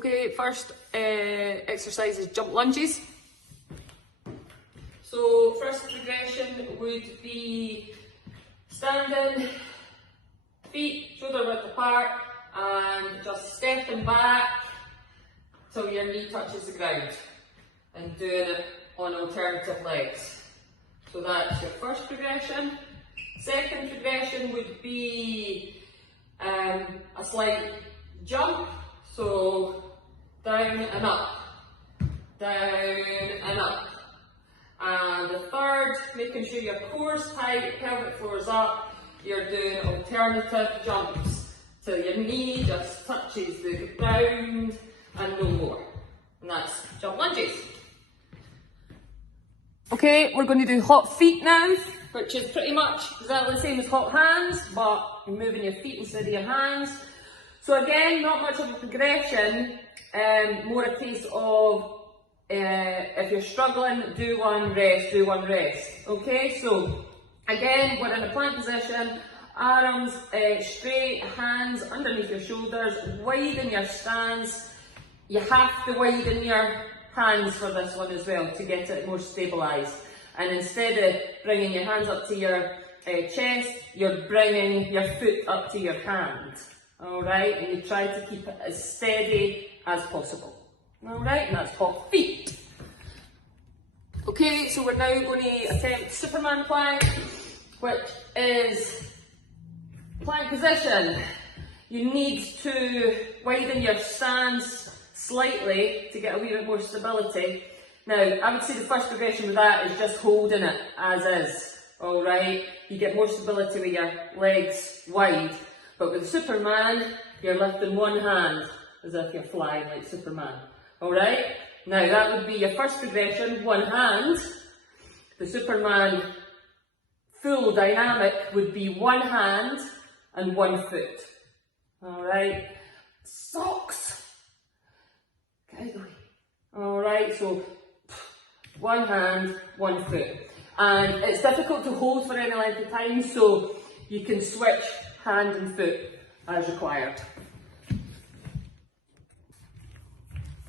Okay, first exercise is jump lunges. So first progression would be standing, feet shoulder width apart, and just stepping back till your knee touches the ground, and doing it on alternative legs. So that's your first progression. Second progression would be a slight jump, so down and up, down and up. And the third, making sure your core's tight, pelvic floor is up, you're doing alternative jumps till your knee just touches the ground and no more. And that's jump lunges. Okay, we're going to do hot feet now, which is pretty much exactly the same as hot hands, but you're moving your feet instead of your hands. So again, not much of a progression, more a case of if you're struggling, do one, rest, do one, rest. Okay, so again, we're in a plank position, arms straight, hands underneath your shoulders, widen your stance. You have to widen your hands for this one as well to get it more stabilised. And instead of bringing your hands up to your chest, you're bringing your foot up to your hand. Alright, and you try to keep it as steady as possible. Alright, and that's hot feet. Okay, so we're now going to attempt Superman plank, which is plank position. You need to widen your stance slightly to get a wee bit more stability. Now, I would say the first progression with that is just holding it as is. Alright, you get more stability with your legs wide. But with Superman, you're lifting one hand as if you're flying like Superman. Alright? Now that would be your first progression, one hand. The Superman full dynamic would be one hand and one foot. Alright? Socks! Get out of the way. Alright, so one hand, one foot. And it's difficult to hold for any length of time, so you can switch hand and foot as required.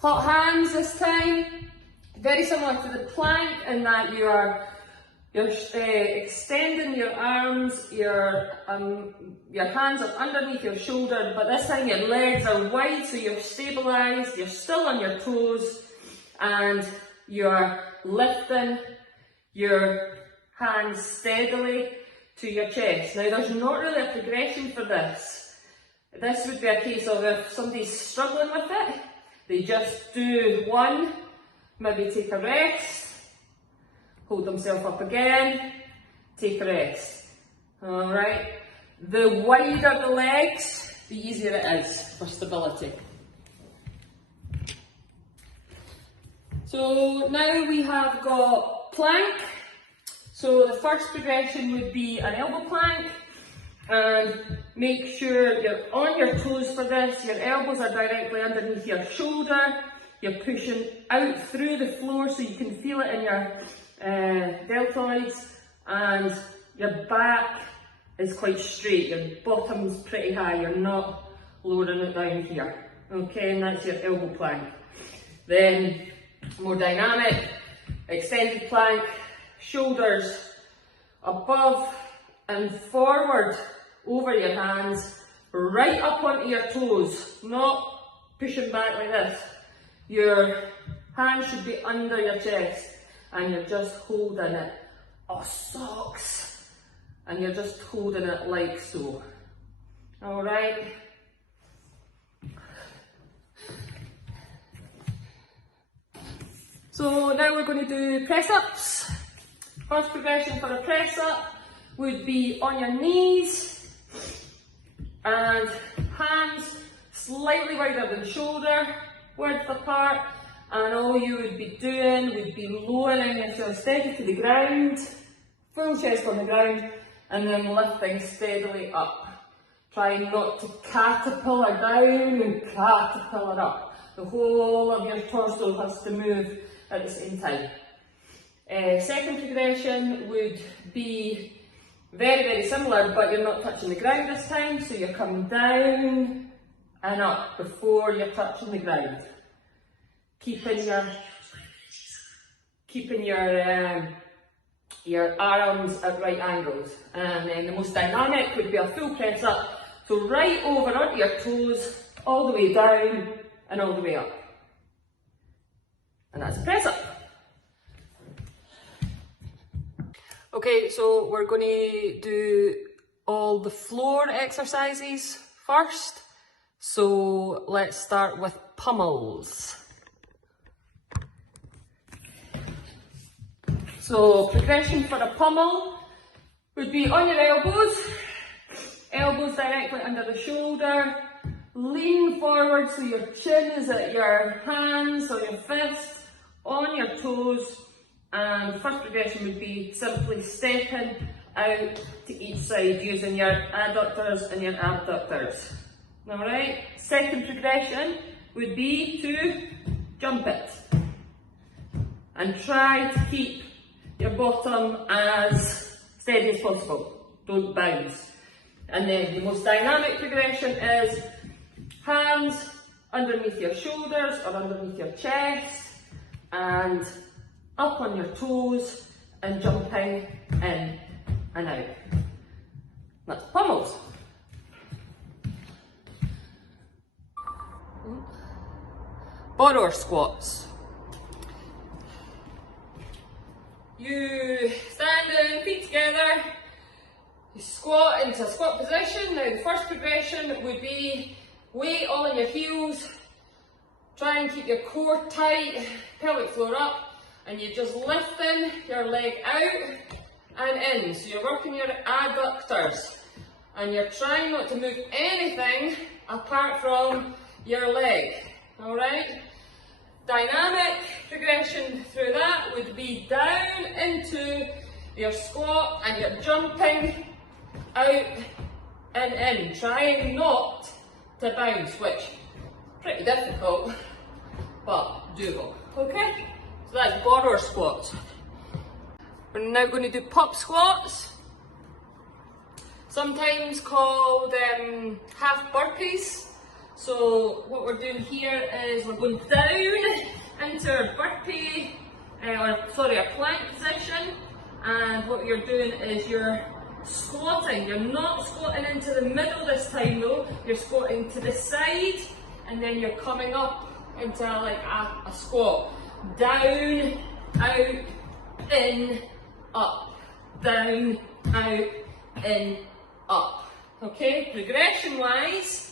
Hot hands this time, very similar to the plank in that you're extending your arms, your hands are underneath your shoulder, but this time your legs are wide, so you're stabilised, you're still on your toes, and you're lifting your hands steadily to your chest. Now there's not really a progression for this. This would be a case of if somebody's struggling with it, they just do one, maybe take a rest, hold themselves up again, take a rest. Alright? The wider the legs, the easier it is for stability. So now we have got plank. So the first progression would be an elbow plank, and make sure you're on your toes for this, your elbows are directly underneath your shoulder, you're pushing out through the floor so you can feel it in your deltoids, and your back is quite straight, your bottom's pretty high, you're not lowering it down here. Okay, and that's your elbow plank. Then, more dynamic, extended plank, shoulders above and forward over your hands, right up onto your toes, not pushing back like this. Your hands should be under your chest and you're just holding it. Oh, socks! And you're just holding it like so. Alright? So now we're going to do press-ups. First progression for a press-up would be on your knees and hands slightly wider than shoulder width apart, and all you would be doing would be lowering yourself steady to the ground, full chest on the ground, and then lifting steadily up. Trying not to caterpillar down and caterpillar up. The whole of your torso has to move at the same time. Second progression would be very, very similar, but you're not touching the ground this time, so you're coming down and up before you're touching the ground. Keeping your arms at right angles. And then the most dynamic would be a full press up. So right over onto your toes, all the way down and all the way up. And that's a press up. Okay, so we're going to do all the floor exercises first. So let's start with pummels. So progression for a pummel would be on your elbows, elbows directly under the shoulder, lean forward so your chin is at your hands or your fists, on your toes, and first progression would be simply stepping out to each side using your adductors and your abductors. Alright, second progression would be to jump it and try to keep your bottom as steady as possible. Don't bounce. And then the most dynamic progression is hands underneath your shoulders or underneath your chest and up on your toes and jumping in and out. That's pummels. Border squats. You stand down, feet together, you squat into a squat position. Now the first progression would be weight all on your heels, try and keep your core tight, pelvic floor up, and you're just lifting your leg out and in. So you're working your adductors and you're trying not to move anything apart from your leg, alright? Dynamic progression through that would be down into your squat and you're jumping out and in, trying not to bounce, which is pretty difficult, but doable, okay? So that's border squats. We're now going to do pup squats, sometimes called half burpees. So what we're doing here is we're going down into our burpee, a plank position, and what you're doing is you're squatting. You're not squatting into the middle this time though, you're squatting to the side and then you're coming up into like a squat. Down, out, in, up. Down, out, in, up. Okay, progression wise,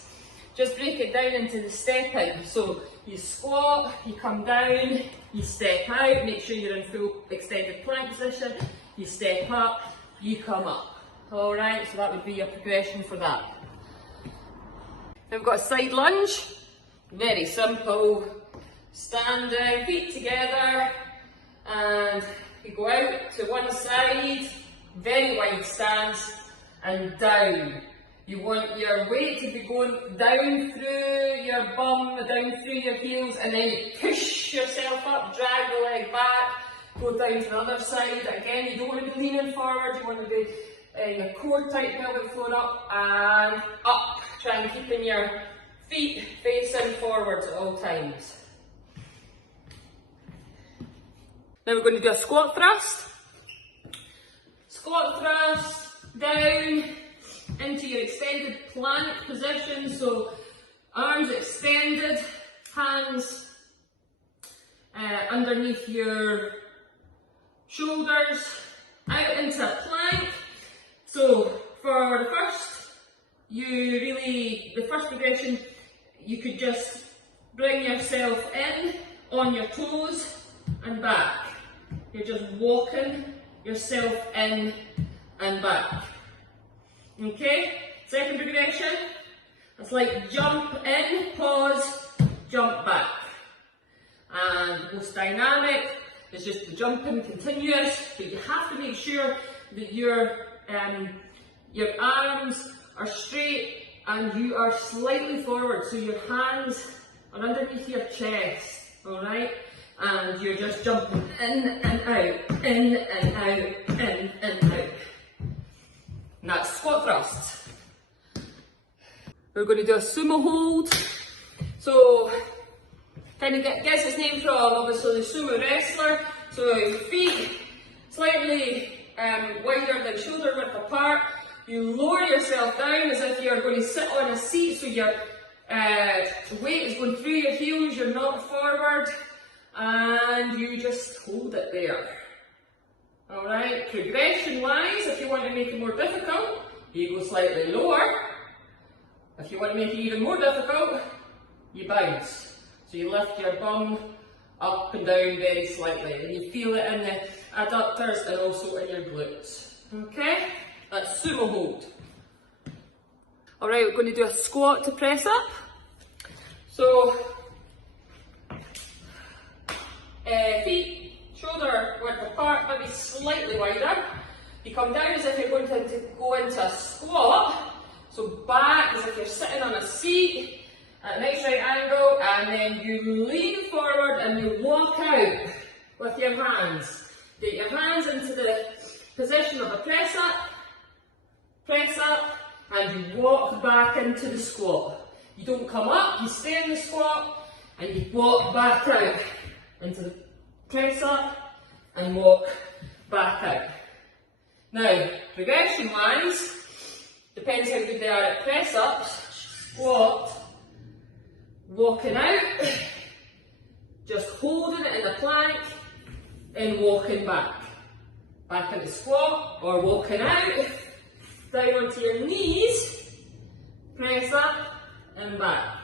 just break it down into the stepping. So you squat, you come down, you step out, make sure you're in full extended plank position, you step up, you come up. Alright, so that would be your progression for that. Then we've got a side lunge, very simple. Stand down, feet together, and you go out to one side, very wide stance, and down. You want your weight to be going down through your bum, down through your heels, and then you push yourself up, drag the leg back, go down to the other side. Again, you don't want to be leaning forward, you want to be your core tight, pelvic floor up and up. Try and keeping your feet facing forwards at all times. Now we're going to do a squat thrust. Squat thrust, down into your extended plank position. So arms extended, hands underneath your shoulders, out into a plank. So for the first progression, you could just bring yourself in on your toes and back. You're just walking yourself in and back. Okay, second progression, it's like jump in, pause, jump back. And most dynamic is just the jumping continuous, but you have to make sure that your arms are straight and you are slightly forward, so your hands are underneath your chest, alright? And you're just jumping in and out, in and out, in and out. And that's squat thrusts. We're going to do a sumo hold. So, kind of gets its name from obviously the sumo wrestler. So feet slightly wider than shoulder width apart. You lower yourself down as if you're going to sit on a seat, so your weight is going through your heels, you're not forward, and you just hold it there. Alright, progression wise, if you want to make it more difficult, you go slightly lower. If you want to make it even more difficult, you bounce. So you lift your bum up and down very slightly, and you feel it in the adductors and also in your glutes. Okay, that's sumo hold. Alright, we're going to do a squat to press up. So, feet, shoulder width apart, maybe slightly wider. You come down as if you're going to go into a squat. So back as if you're sitting on a seat at a nice right angle, and then you lean forward and you walk out with your hands. Get your hands into the position of a press up, and you walk back into the squat. You don't come up, you stay in the squat, and you walk back out into the press up and walk back out. Now, progression wise, depends how good they are at press ups, squat, walking out, just holding it in the plank and walking back. Back into squat or walking out, down onto your knees, press up and back.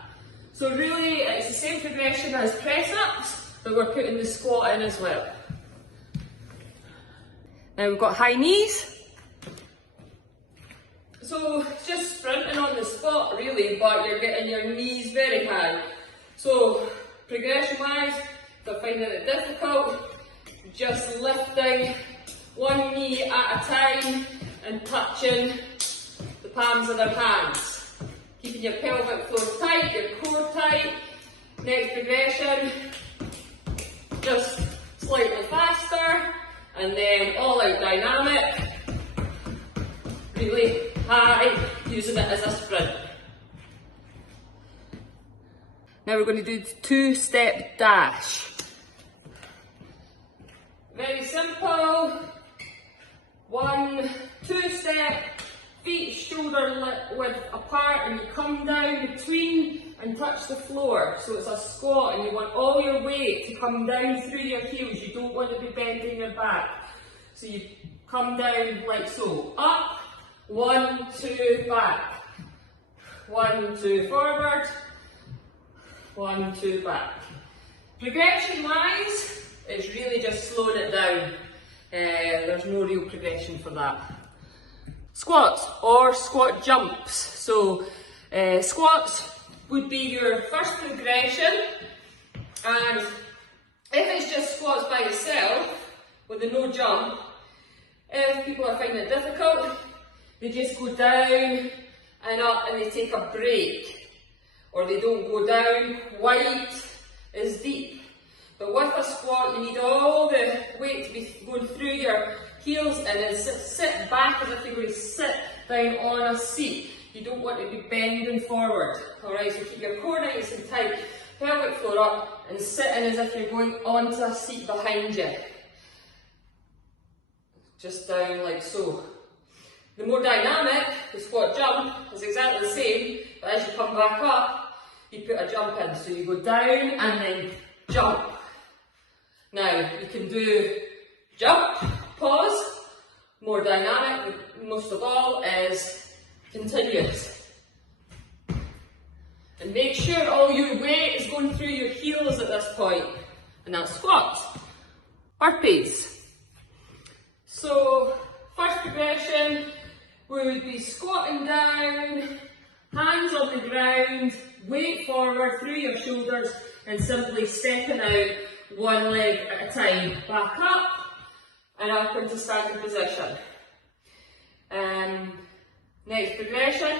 So really it's the same progression as press ups, but we're putting the squat in as well. Now we've got high knees. So it's just sprinting on the spot really, but you're getting your knees very high. So progression wise, if you're finding it difficult, just lifting one knee at a time and touching the palms of their hands. Keeping your pelvic floor tight, your core tight. Next progression, just slightly faster, and then all out dynamic. Really high, using it as a sprint. Now we're going to do two-step dash. Very simple. 1, 2-step, feet shoulder width apart, and you come down between and touch the floor. So it's a squat, and you want all your weight to come down through your heels. You don't want to be bending your back. So you come down like so. Up. 1, 2, back. 1, 2, forward. 1, 2, back. Progression wise, it's really just slowing it down. There's no real progression for that. Squats or squat jumps. So squats would be your first progression, and if it's just squats by yourself with a no jump, if people are finding it difficult, they just go down and up and they take a break, or they don't go down quite as deep. But with a squat, you need all the weight to be going through your heels, and then sit back as if you're going to sit down on a seat. You don't want to be bending forward. Alright, so keep your core nice and tight, pelvic floor up, and sitting as if you're going onto a seat behind you. Just down like so. The more dynamic, the squat jump is exactly the same, but as you come back up, you put a jump in. So you go down and then jump. Now, you can do jump, pause. More dynamic, most of all, is continuous. And make sure all your weight is going through your heels at this point. And that's squats. Burpees. So, first progression, we would be squatting down, hands on the ground, weight forward through your shoulders, and simply stepping out one leg at a time. Back up and up into standing position. Next progression,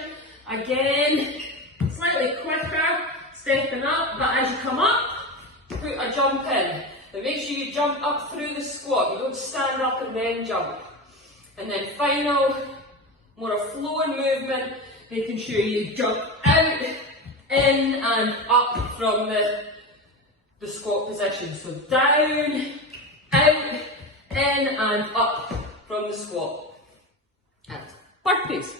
again, slightly quicker, stepping up, but as you come up, put a jump in. But make sure you jump up through the squat, you don't stand up and then jump. And then final, more a flowing movement, making sure you jump out, in and up from the squat position. So down, out, in and up from the squat. And burpees,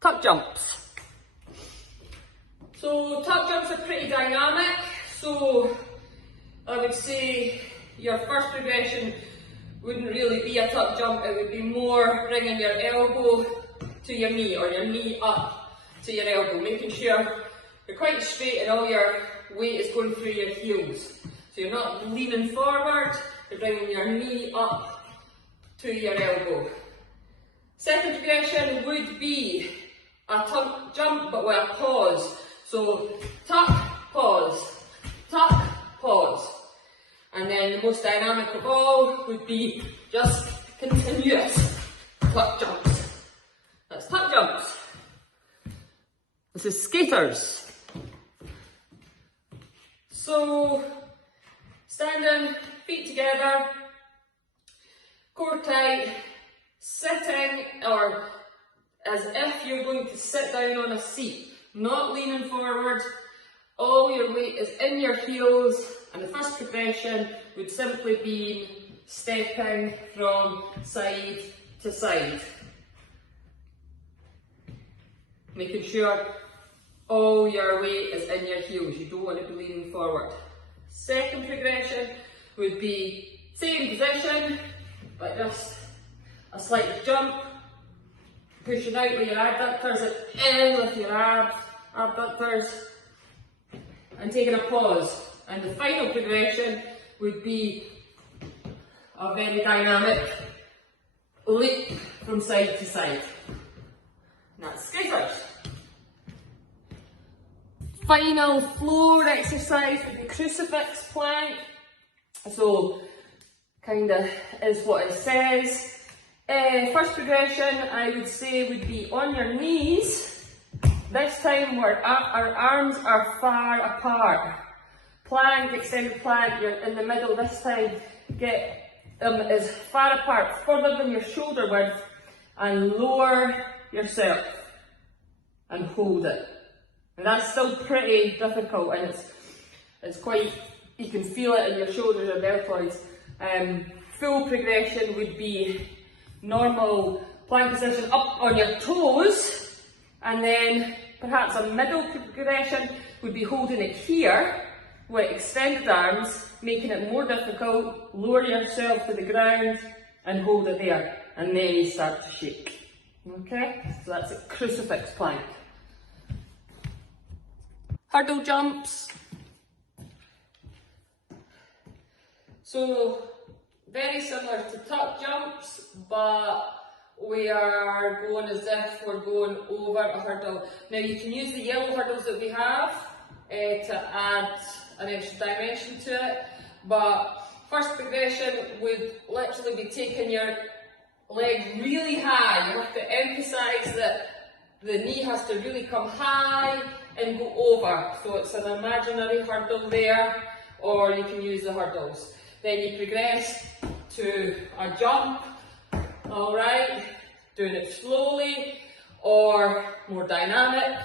tuck jumps. So tuck jumps are pretty dynamic. So I would say your first progression wouldn't really be a tuck jump, it would be more bringing your elbow to your knee or your knee up to your elbow, making sure you're quite straight and all your weight is going through your heels. So you're not leaning forward, you're bringing your knee up to your elbow. Second progression would be a tuck jump but with a pause. So tuck, pause, tuck, pause. And then the most dynamic of all would be just continuous tuck jumps. That's tuck jumps. This is skaters. So, standing, feet together, core tight, sitting or as if you're going to sit down on a seat, not leaning forward. All your weight is in your heels, and the first progression would simply be stepping from side to side. Making sure all your weight is in your heels, you don't want to be leaning forward. Second progression would be same position, but just a slight jump, pushing out with your abductors, in with your abductors, and taking a pause. And the final progression would be a very dynamic leap from side to side. And that's skaters. Final floor exercise would be crucifix plank. So, kinda is what it says. First progression I would say would be on your knees. This time where our arms are far apart. Plank, extended plank, you're in the middle. This time get as far apart, further than your shoulder width, and lower yourself and hold it. And that's still pretty difficult, and it's quite, you can feel it in your shoulders or deltoids. Full progression would be normal plank position up on your toes, and then perhaps a middle progression would be holding it here with extended arms, making it more difficult. Lower yourself to the ground and hold it there, and then you start to shake. Okay, so that's a crucifix plank. Hurdle jumps. So very similar to tuck jumps, but we are going as if we're going over a hurdle. Now you can use the yellow hurdles that we have to add an extra dimension to it, but first progression would literally be taking your leg really high. You have to emphasise that the knee has to really come high and go over. So it's an imaginary hurdle there, or you can use the hurdles. Then you progress to a jump, alright, doing it slowly or more dynamic,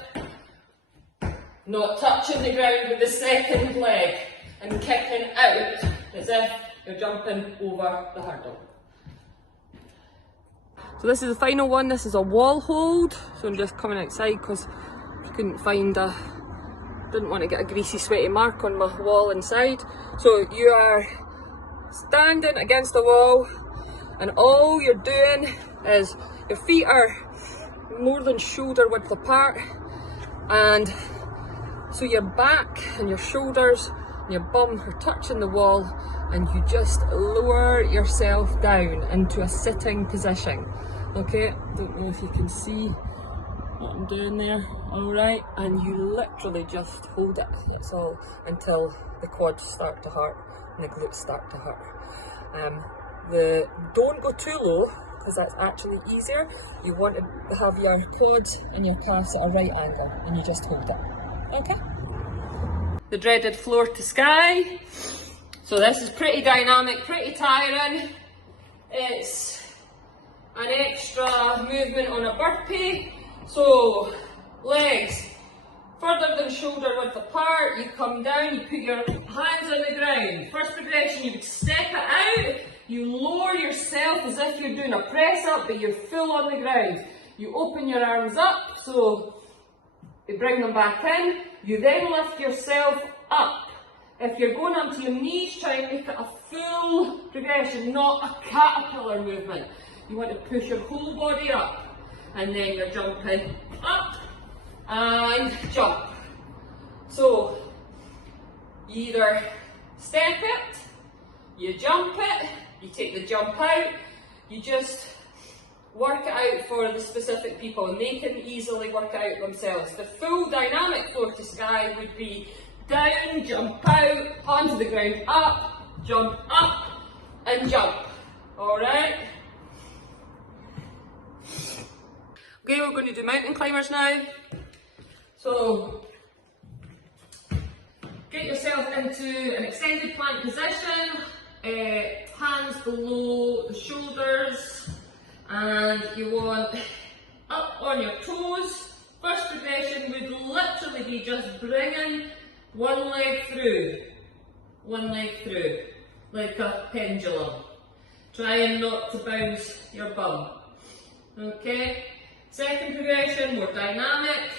not touching the ground with the second leg and kicking out as if you're jumping over the hurdle. So this is the final one. This is a wall hold. So I'm just coming outside because I couldn't find didn't want to get a greasy sweaty mark on my wall inside. So you are standing against the wall, and all you're doing is your feet are more than shoulder width apart, and so your back and your shoulders and your bum are touching the wall, and you just lower yourself down into a sitting position. Okay, don't know if you can see what I'm doing there. Alright, and you literally just hold it, that's all, until the quads start to hurt and the glutes start to hurt. Don't go too low, because that's actually easier. You want to have your quads and your calves at a right angle, and you just hold it. Okay? The dreaded floor to sky. So this is pretty dynamic, pretty tiring. It's an extra movement on a burpee. So Legs further than shoulder width apart, you come down, you put your hands on the ground. First progression, you would step it out, you lower yourself as if you're doing a press up, but you're full on the ground. You open your arms up, so you bring them back in, you then lift yourself up. If you're going onto your knees, try and make it a full progression, not a caterpillar movement. You want to push your whole body up, and then you're jumping up and jump. So, you either step it, you jump it, you take the jump out, you just work it out for the specific people, and they can easily work it out themselves. The full dynamic floor to sky would be down, jump out, onto the ground, up, and jump. Alright? Okay, we're going to do mountain climbers now. So, get yourself into an extended plank position, hands below the shoulders, and you want up on your toes. First progression would literally be just bringing one leg through, like a pendulum. Trying not to bounce your bum. Okay? Second progression, more dynamic,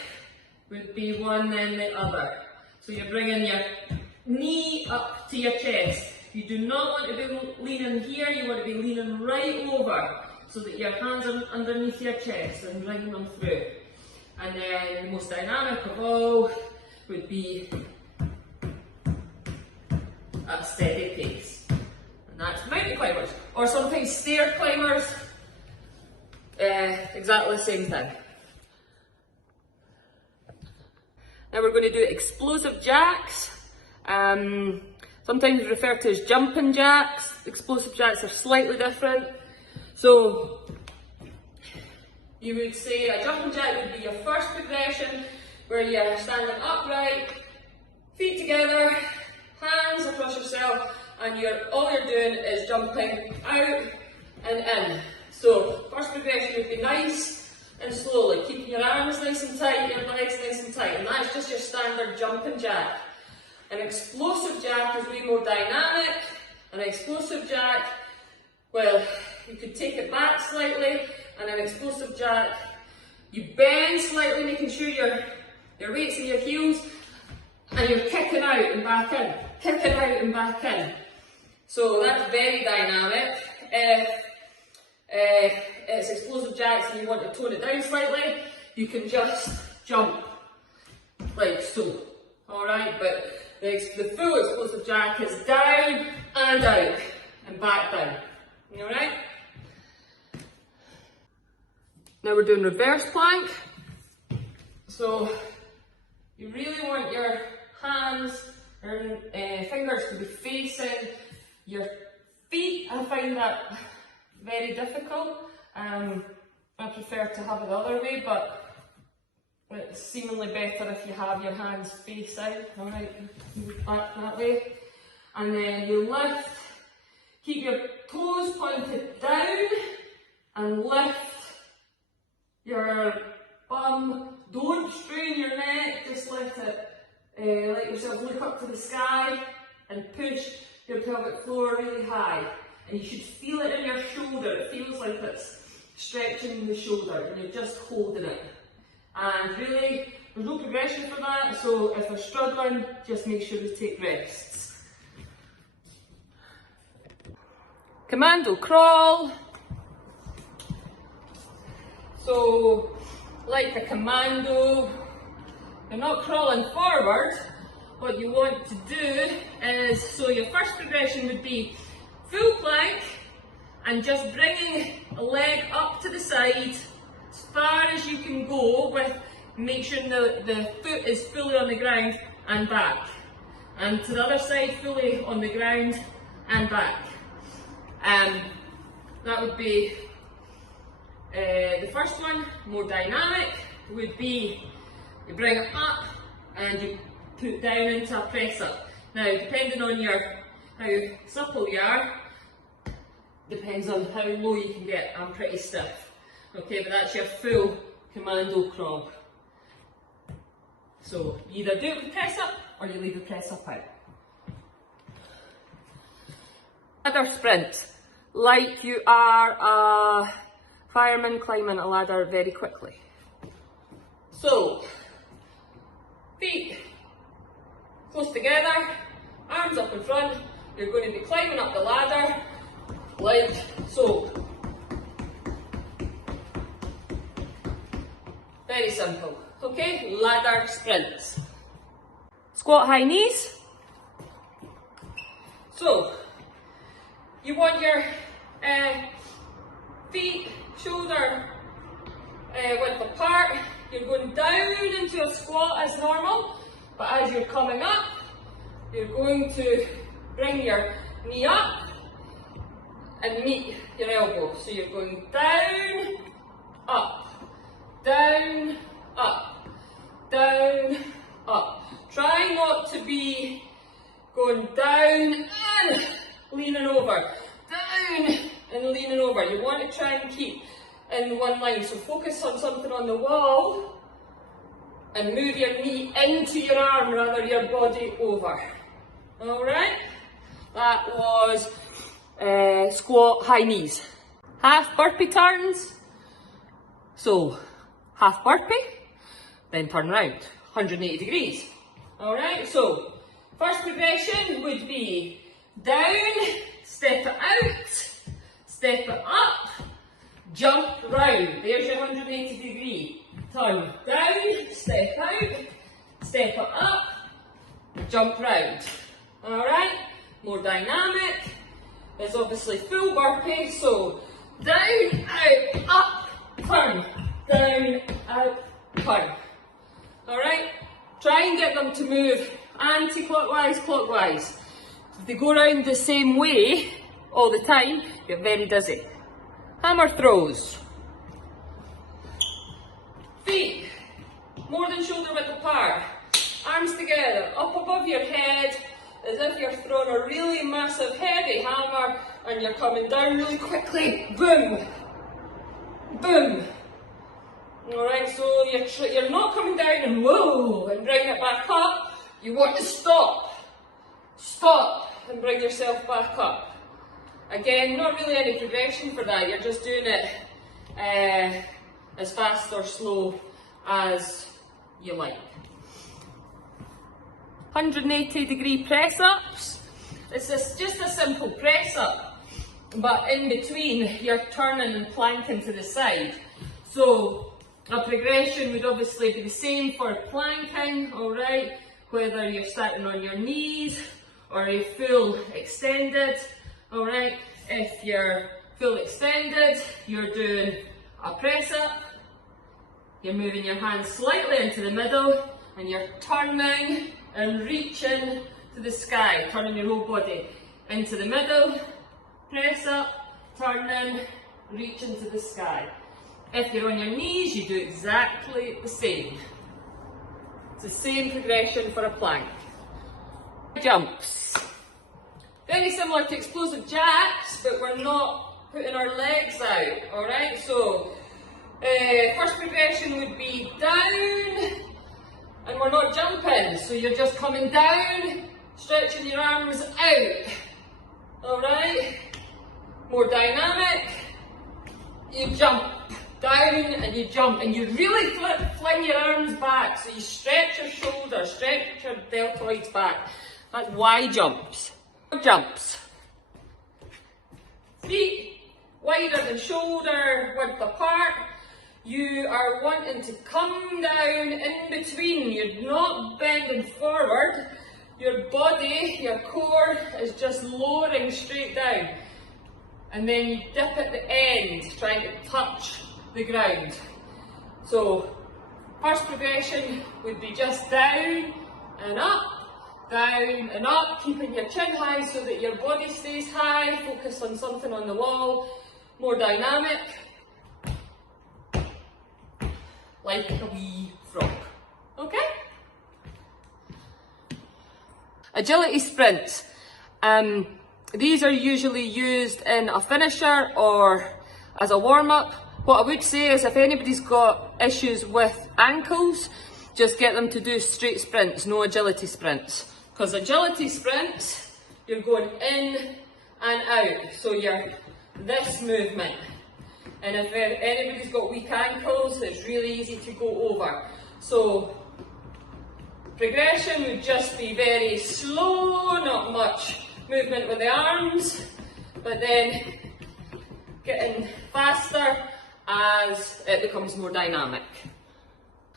would be one then the other. So you're bringing your knee up to your chest. You do not want to be leaning here, you want to be leaning right over so that your hands are underneath your chest and bringing them through. And then the most dynamic of all would be at a steady pace. And that's mountain climbers, or sometimes stair climbers, exactly the same thing. Now we're going to do explosive jacks, sometimes referred to as jumping jacks. Explosive jacks are slightly different. So you would say a jumping jack would be your first progression, where you're standing upright, feet together, hands across yourself, and all you're doing is jumping out and in. So first progression would be nice and slowly, keeping your arms nice and tight, your legs nice and tight, and that's just your standard jumping jack. An explosive jack is way more dynamic. An explosive jack, well, you could take it back slightly, and an explosive jack, you bend slightly, making sure your weight's in your heels, and you're kicking out and back in, kicking out and back in. So that's very dynamic. It's explosive jacks and you want to tone it down slightly, you can just jump like so. Alright, but the full explosive jack is down and out and back down. Alright? Now we're doing reverse plank. So you really want your hands and fingers to be facing your feet. I find that very difficult. I prefer to have it the other way, but it's seemingly better if you have your hands facing. Alright, move back that way. And then you lift, keep your toes pointed down, and lift your bum. Don't strain your neck, just let it, let yourself look up to the sky and push your pelvic floor really high. And you should feel it in your shoulder. It feels like it's stretching the shoulder and you're just holding it. And really, there's no progression for that, so if you're struggling, just make sure you take rests. Commando crawl. So, like a commando, you're not crawling forward. What you want to do is, so your first progression would be full plank and just bringing a leg up to the side as far as you can go, with make sure the foot is fully on the ground and back, and to the other side fully on the ground and back. That would be the first one. More dynamic would be you bring it up and you put down into a press up. Now, depending on how supple you are, depends on how low you can get. I'm pretty stiff. Okay, but that's your full commando crawl. So you either do it with press up or you leave the press up out. Ladder sprint, like you are a fireman climbing a ladder very quickly. So, feet close together, arms up in front, you're going to be climbing up the ladder like so. Very simple, okay? Ladder sprints. Squat high knees. So, you want your feet, shoulder width apart. You're going down into a squat as normal, but as you're coming up, you're going to bring your knee up and meet your elbow. So you're going down, up, down, up, down, up. Try not to be going down and leaning over, down and leaning over. You want to try and keep in one line. So focus on something on the wall and move your knee into your arm rather your body over. Alright? That was squat high knees. Half burpee turns. So half burpee, then turn around, 180 degrees. Alright, so first progression would be down, step it out, step it up, jump round. There's your 180 degree turn. Down, step out, step it up, jump round. Alright, more dynamic. There's obviously full burpee, so down, out, up, turn, down, out, turn. Alright, try and get them to move anti-clockwise, clockwise. If they go around the same way all the time, you're very dizzy. Hammer throws. Feet more than shoulder width apart. Arms together, up above your head, as if you're throwing a really massive heavy hammer and you're coming down really quickly. Boom! Boom! Alright, so you're not coming down and whoa and bring it back up. You want to stop. Stop and bring yourself back up. Again, not really any progression for that. You're just doing it as fast or slow as you like. 180 degree press ups. This is just a simple press up, but in between you're turning and planking to the side. So a progression would obviously be the same for planking, alright, whether you're starting on your knees or a full extended, alright. If you're full extended, you're doing a press up, you're moving your hands slightly into the middle and you're turning and reaching to the sky, turning your whole body into the middle, press up, turning, reaching to the sky. If you're on your knees, you do exactly the same. It's the same progression for a plank. Jumps. Very similar to explosive jacks, but we're not putting our legs out, alright? So, first progression would be down, and we're not jumping, so you're just coming down, stretching your arms out, alright? More dynamic, you jump down and you jump, and you really fling your arms back, so you stretch your shoulders, stretch your deltoids back. That's Y jumps. Jumps. Feet wider than shoulder width apart. You are wanting to come down in between. You're not bending forward. Your body, your core is just lowering straight down. And then you dip at the end, trying to touch the ground. So, first progression would be just down and up, down and up, keeping your chin high so that your body stays high, focus on something on the wall, more dynamic, like a wee frog. Okay? Agility sprints. These are usually used in a finisher or as a warm-up. What I would say is if anybody's got issues with ankles, just get them to do straight sprints, no agility sprints. Because agility sprints, you're going in and out, so you're this movement. And if anybody's got weak ankles, it's really easy to go over. So progression would just be very slow, not much movement with the arms, but then getting faster as it becomes more dynamic.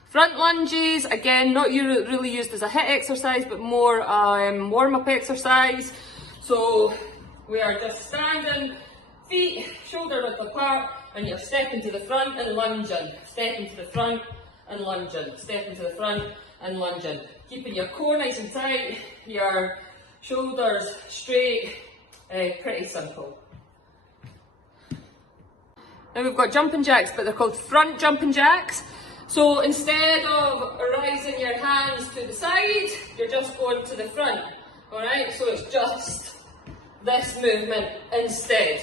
Front lunges, again, not really used as a HIIT exercise, but more warm-up exercise. So we are just standing, feet shoulder width apart, and you're stepping to the front and lunging, stepping to the front and lunging, stepping to the front and lunging. Keeping your core nice and tight, your shoulders straight, pretty simple. Now we've got jumping jacks, but they're called front jumping jacks. So instead of rising your hands to the side, you're just going to the front, alright? So it's just this movement instead.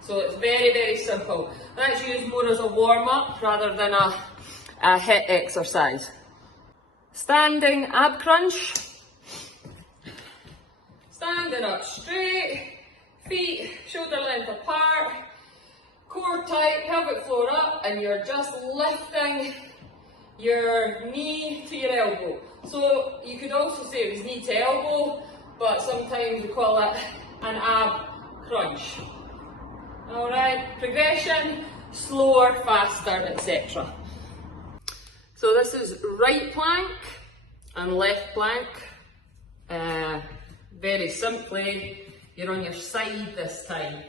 So it's very, very simple. That's used more as a warm-up rather than a HIIT exercise. Standing ab crunch. Standing up straight, feet shoulder length apart, core tight, pelvic floor up, and you're just lifting your knee to your elbow. So you could also say it was knee to elbow, but sometimes we call it an ab crunch. Alright, progression, slower, faster, etc. So this is right plank and left plank. Very simply, you're on your side this time.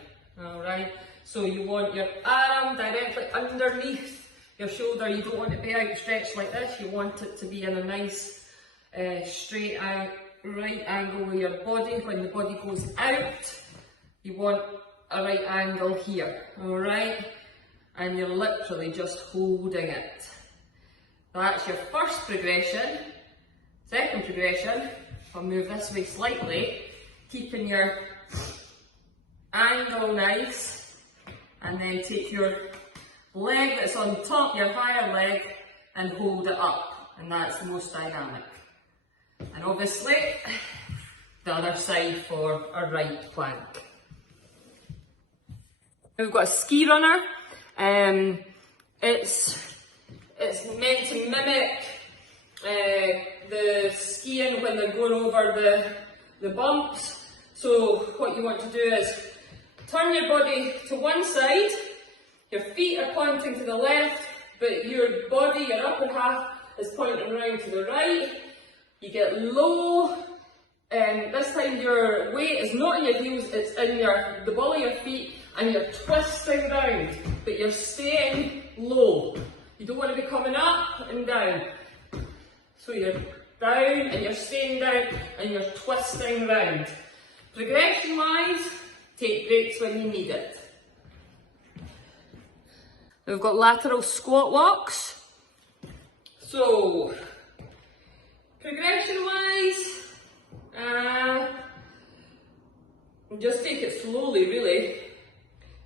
Alright, so you want your arm directly underneath your shoulder. You don't want it to be outstretched like this. You want it to be in a nice straight right angle with your body. When the body goes out, you want a right angle here, alright? And you're literally just holding it. That's your first progression. Second progression, I'll move this way slightly, keeping your angle nice, and then take your leg that's on top, your higher leg, and hold it up, and that's the most dynamic. And obviously, the other side for a right plank. We've got a ski runner. It's meant to mimic the skiing when they're going over the bumps. So what you want to do is turn your body to one side, your feet are pointing to the left, but your body, your upper half, is pointing around to the right. You get low, and this time your weight is not in your heels, it's in the ball of your feet, and you're twisting round, but you're staying low. You don't want to be coming up and down. So you're down and you're staying down and you're twisting round. Progression wise, take breaks when you need it. We've got lateral squat walks. So, progression wise, just take it slowly really.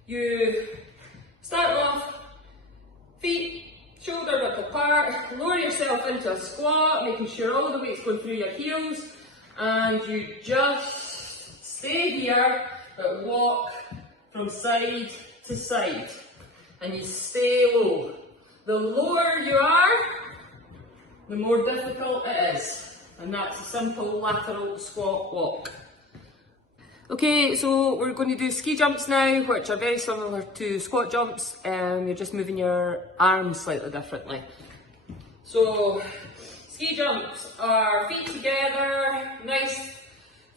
You start off, feet shoulder width apart, lower yourself into a squat, making sure all the weight's going through your heels, and you just stay here, but walk from side to side, and you stay low. The lower you are, the more difficult it is, and that's a simple lateral squat walk. Okay, so we're going to do ski jumps now, which are very similar to squat jumps. You're just moving your arms slightly differently. So, ski jumps are feet together, nice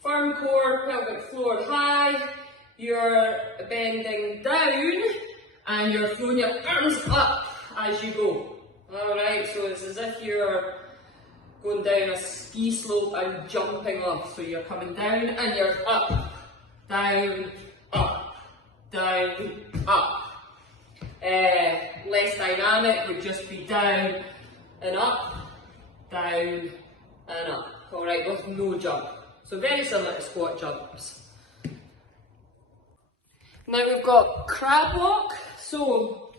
firm core, pelvic floor high. You're bending down and you're throwing your arms up as you go. Alright, so it's as if you're going down a ski slope and jumping off. So you're coming down and you're up. Down, up, down, up. Less dynamic would just be down and up, down and up. Alright, with no jump. So very similar to squat jumps. Now we've got crab walk. So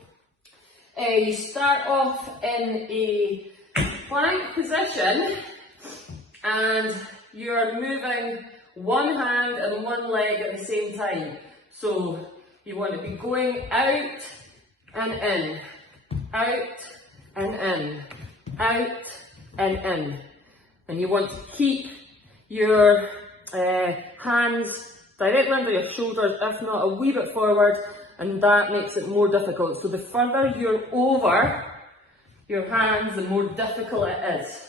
you start off in a plank position and you're moving one hand and one leg at the same time. So you want to be going out and in, out and in, out and in. And you want to keep your hands directly under your shoulders, if not a wee bit forward, and that makes it more difficult. So the further you're over your hands, the more difficult it is.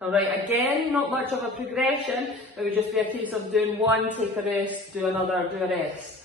Alright, again, not much of a progression, it would just be a case of doing one, take a rest, do another, do a rest.